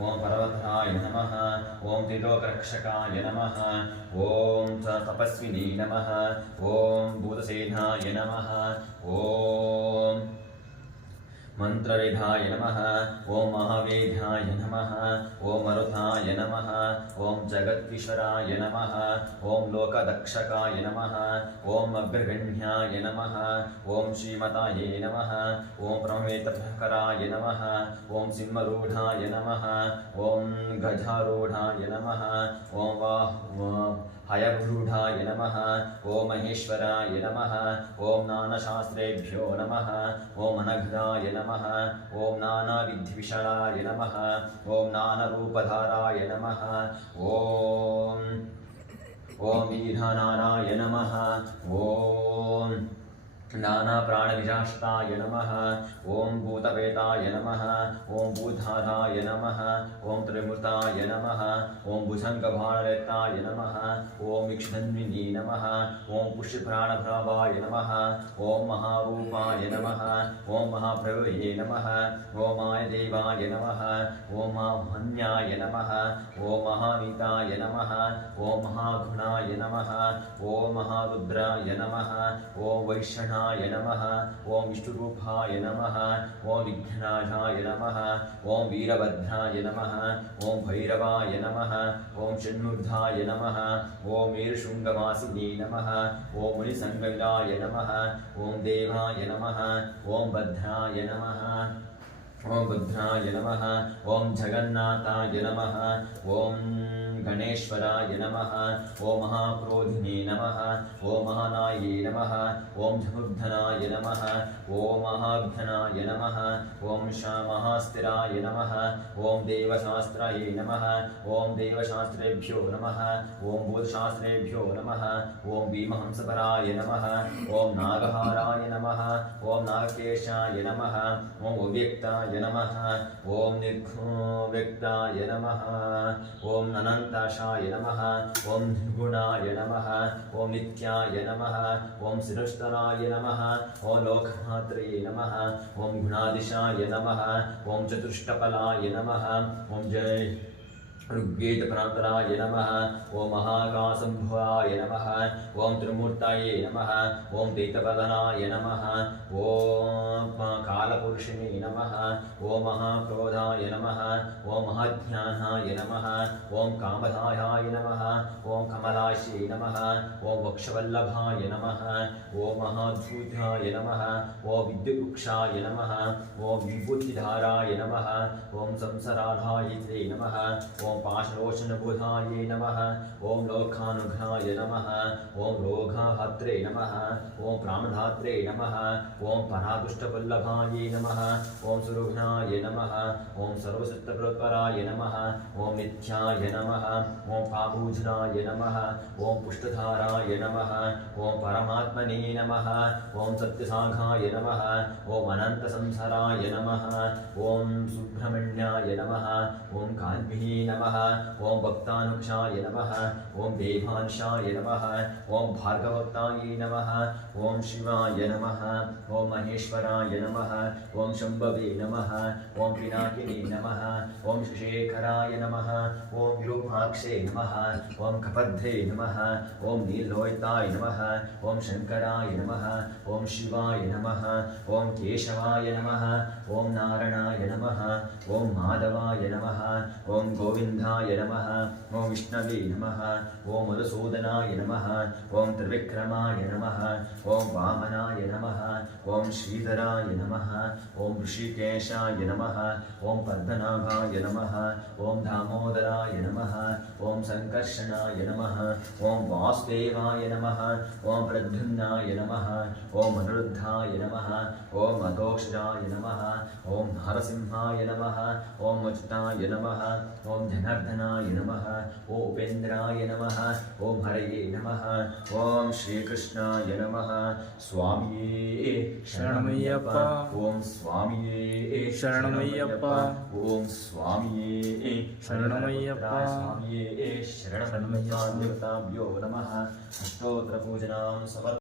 ओम पर्वताय नमः ओम त्रिलोकरक्षकाय नमः ओम तपस्विनी नमः ओम भूतसेनाय नमः ओम मंत्रवेदाय नमः ओम महावेद्याय नमः ओम मरुताय नमः ओम जगदीश्वराय नमः ओम लोकदक्षकाय नमः ओम अग्रगण्याय नमः ओम श्रीमताये नमः ओम ब्रह्मेतभकराय नमः ओम सिंहरूढाय नमः ओम गजारूढाय नमः ओम हयभूढाय नमः ओम महेश्वराय नमः ओम नानाशास्त्रेभ्यो नमः ओम अनघ्राय नमः ओम नानाविधिविषणाय नमः ओम नानारूपधाराय नमः ओम वीरनाराय नमः ओम नाना प्राणविजाष्टाय नमः ओम भूतवेदाय नमः ओम भूधाराय नमः ओम त्रिमूर्ताय नमः ओम भुजंगभारताय नमः ओम विक्षधन्विनी नमः ओम पुष्यप्राणभ्रावाय नमः ओम महारूपाय नमः ओम महाप्रभवे नमः ओम मायदेवाय नमः ओम महान्याय नमः ओम महानीताय नमः ओम महागुणाय नमः ओम महारुद्राय नमः ओम वैष्णवाय नमः ओम विष्णुरूपाय नमः ओम विघ्नाय नमः ओम वीरभद्राय नमः ओम भैरवाय नमः ओम षण्मुखाय नमः ओम वीरशृंगवासिनी नमः ओम मुनिसंगविदाय नमः ओम देवाय नमः ओम भद्राय नमः ओम भद्राय नमः ओम जगन्नाथाय नमः ओम गणेश्वराय नमः ओम महाक्रोधिने नमः ओम महानाये नमः ओम धनुर्धनाय नमः ओम महाघ्नाय नमः ओम महास्थिराय नमः ओम देवशास्त्राय नमः ओम देवशास्त्रेभ्यो नमः ओम भूतशास्त्रेभ्यो नमः ओम भीमहंसपराय नमः ओम नागहाराय नमः ओम नागकेशाय नमः ओम अव्यक्ताय नमः ओम निर्गुणव्यक्ताय नमः ओम अनंताशाय नमः ओम निर्गुणाय नमः ओम नित्याय नमः ओम शिरस्तराय नमः ओम लोकमात्रे नमः ओम गुणादिशाय नमः ओम चतुष्टफलाय नमः ओम जय ऋग्वेदप्रान्तराय नमः ओम महाकाशम्भवाय नमः ओम त्रिमूर्तये नमः ओम दैत्यवदनाय नमः ओम कालपुरुषिणे नमः ओम महाक्रोधाय नमः ओम महाज्ञानाय नमः ओम कामदायाय नमः ओम कमलाशे नमः ओम वक्षवल्लभाय नमः ओम महाधूताय नमः ओम विद्युवृक्षाय नमः ओम विभूतिधाराय नमः ओम संसराधाय नमः ओम पाशलोचनबुधाय नमः ओम लोकानुघ्नाय नमः ओम रोगहत्रे नमः ओम प्राणधात्रे नमः ओम परादुष्टवल्लभाय नमः ओम सुरुघ्नाय नमः ओम सर्वसत्तप्रपराय नमः ओम नित्याय नमः ओम पापूजनाय नमः ओम पुष्टधाराय नमः ओम परमात्मने नमः ओम सत्यसाघाय नमः ओम अनन्तसंसाराय नमः ओम सुब्रह्मण्याय नमः ओम काल्भिः नमः ओम भक्तानुक्षाय नमः ओम देवांशाय नमः ओम भार्गवक्ताय नमः ओम शिवाय नमः ओम महेश्वराय नमः ओम शंभवे नमः ओम पिनाकिनी नमः ओम शेखराय नमः ओम विरूपाक्षे नमः ओम कपद्धे नमः ओम नीलोहिताय नमः ओम शंकराय नमः ओम शिवाय नमः ओम केशवाय नमः ओम नारायणाय नमः ओम माधवाय नमः ओम गोविंदाय नमः ओम विष्णवे नमः ओम मधुसूदनाय नमः ओम त्रिविक्रमाय नमः ओम वामनाय नमः ओम श्रीधराय नमः ओम ऋषिकेशाय नमः ओम पद्मनाभाय नमः ओम दामोदराय नमः ओम संकर्षणाय नमः ओम वासुदेवाय नमः ओम प्रद्युम्नाय नमः ओम अनिरुद्धाय नमः ओम अतोक्षजाय नमः ओम नरसिंहाय नमः ओम अच्युताय नमः ओम जनार्दनाय नमः ओम उपेन्द्राय नमः ओम हरये नमः ओम श्रीकृष्णाय नमः स्वामिये शरणमय्यप्प ओम स्वामिये शरणमय्यप्प ओम स्वामिये शरणमय्यप्प स्वामिये शरणमय्यप्पो नमः अष्टोत्तरपूजनां समर्पयामि।